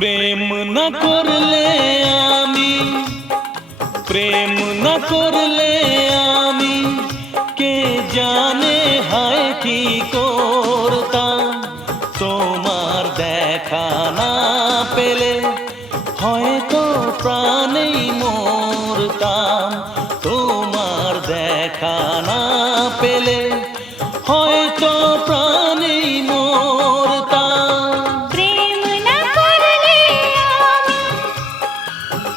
প্রেম না করলে আমি, প্রেম না করলে আমি কে জানে হায় কি করতাম। তোমার দেখা না পেলে হয়তো প্রাণেই মরতাম। তোমার দেখা না পেলে হয়তো প্রাণেই মরতাম। প্রেম না করলে আমি,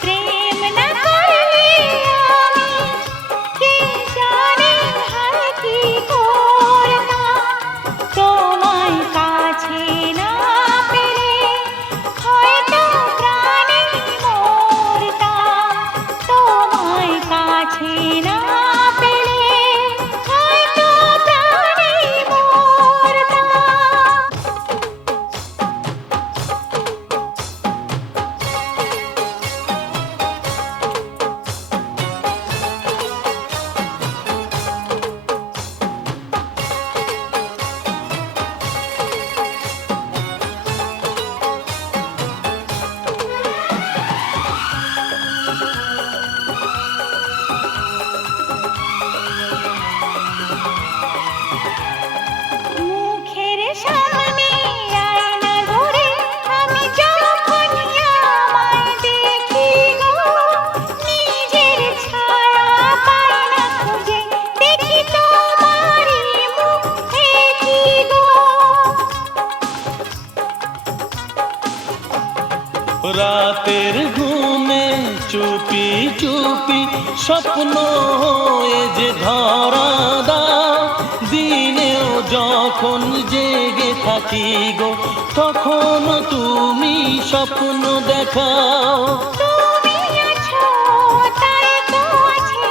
প্রেম না করলে আমি কে জানে হায় কি করতাম। তোমায় কাছে না পেলে হয়তো প্রাণেই মরতাম। তোমায় কাছে না পেলে হয়তো প্রাণেই মরতাম। মুখের সামনে আয়না ধরে আমি যখনই আমায় দেখি গো, নিজের ছায়া পাই না খুঁজে, দেখি তোমারই মুখ দেখি গো। রাতের ঘুমে চুপি চুপি স্বপ্ন হয়ে যে ধরা দাও। দিনেও যখন জেগে থাকি গো, তখন তুমি স্বপ্ন দেখাও। তুমি আছো তাই তো আছে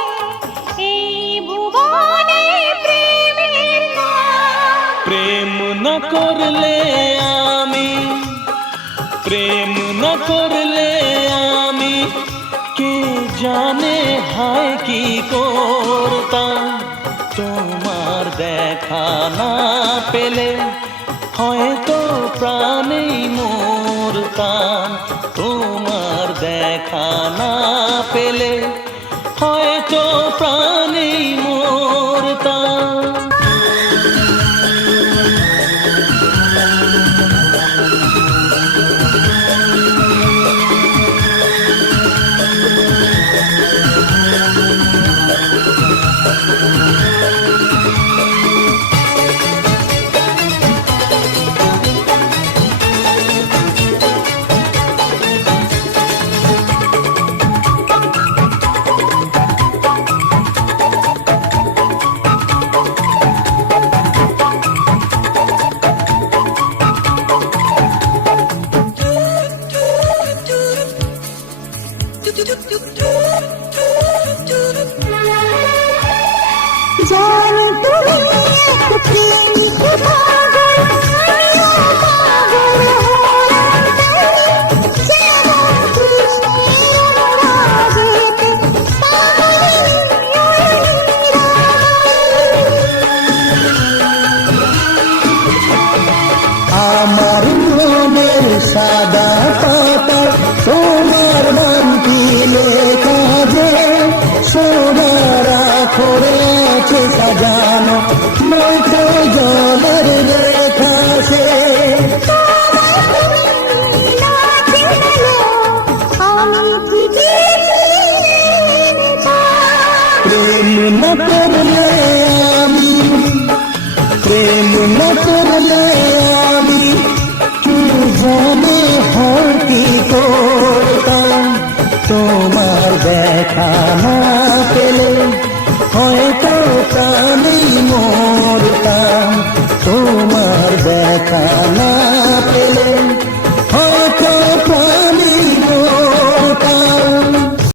এই ভুবনে প্রেমের নাম। প্রেম না করলে আমি, প্রেম না করলে আমি কে জানে হায় কি করতাম। তোমার দেখা না পেলে হয়তো প্রাণেই মরতাম। তোমার দেখা না পেলে হয়তো প্রাণেই মরতাম। জানি তুমি এক প্রেমিক পাগল, আমিও পাগল হলাম তাই। যেমন কৃষ্ণের অনুরাগেতে পাগল আমার মনের সাদা পাতা তোমার নামটি লেখা যে, সোনার আখরে আছে সাজানো নৌকো জলের রেখা সে। প্রেম না করলে আমি, প্রেম না করলে আমি কি জানে হয় কি করতাম। তোমার দেখা না